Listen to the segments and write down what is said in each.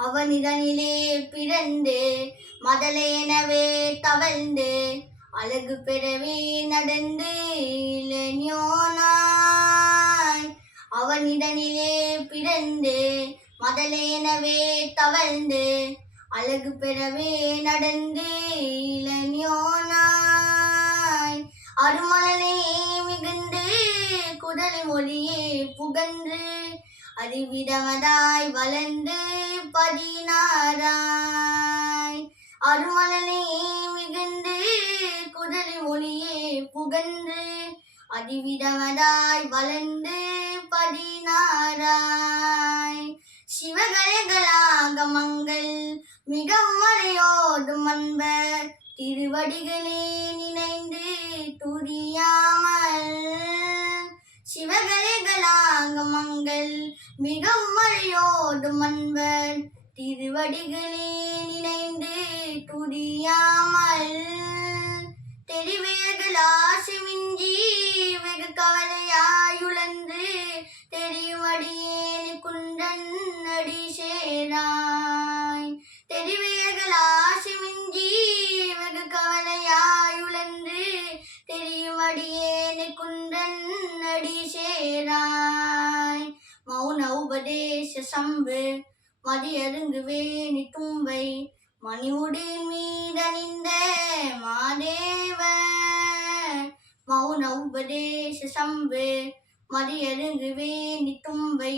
அவனிடனிலே பிறந்து மதலேனவே தவழ்ந்து அழகு பெறவே நடந்து இளைஞனாய் அவனிடனிலே பிறந்து மதலேனவே தவழ்ந்து அழகு பெறவே நடந்து இளைஞனாய் அருமலனே மிகுந்து குடல் மொழியே புகன்று அறிவிடவதாய் வளர்ந்து பதினாராய். அருமலனே மிகுந்து குடலை ஒளியே புகந்து அறிவிடவதாய் வளர்ந்து பதினாராய். சிவகலைகளாகமங்கள் மிகவும் மறையோடும் அன்பர். திருவடிகளே நினைந்து துதியாமல். சிவகலை மிகவும் மறையோடும் அன்பர் திருவடிகளே நினைந்து துதியா சம்பு மதியருங்கு வேணி தும்பை மணிமுடின் மீதணிந்த மாதேவ மௌன உபதேச சம்பு மதியருங்கு வேணி தும்பை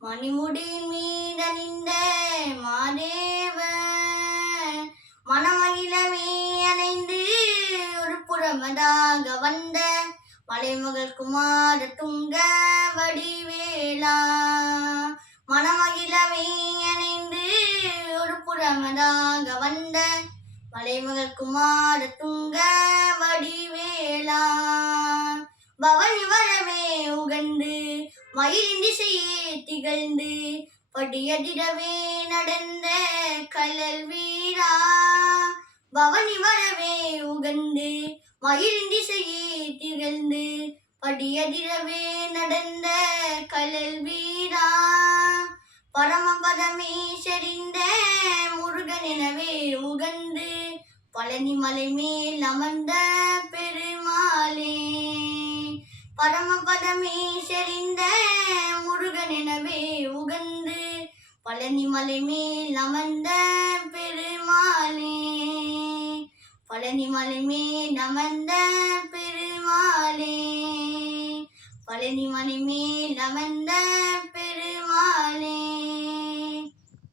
மணிமுடின் மீதணிந்த மாதேவ மனமகிழமே அணைந்து ஒரு புறமதாக வந்த மலைமகள் குமார துங்க வடிவேலா. ஒரு வந்த மலைமகள் குமார துங்க வடிவேலா. பவனி வரவே உகந்து மயிலின் திசையே திகழ்ந்து படியதிரவே நடந்த கலல் வீரா. பவனி வரவே உகந்து மயிலின் திசையே திகழ்ந்து படியதிரவே நடந்த கலல் வீரா. பரமபதமே செறிந்த முருகன் உகந்து பழனி மலை மேல் அமர்ந்த பெருமாளே. பரமபதமே செறிந்த முருகன் உகந்து பழனி மலை மேல் அமர்ந்த பெருமாளே. பழனி மலை மேல் அமர்ந்த பெருமாளே. பழனி மலை மேல் அமர்ந்த பெருமாளே.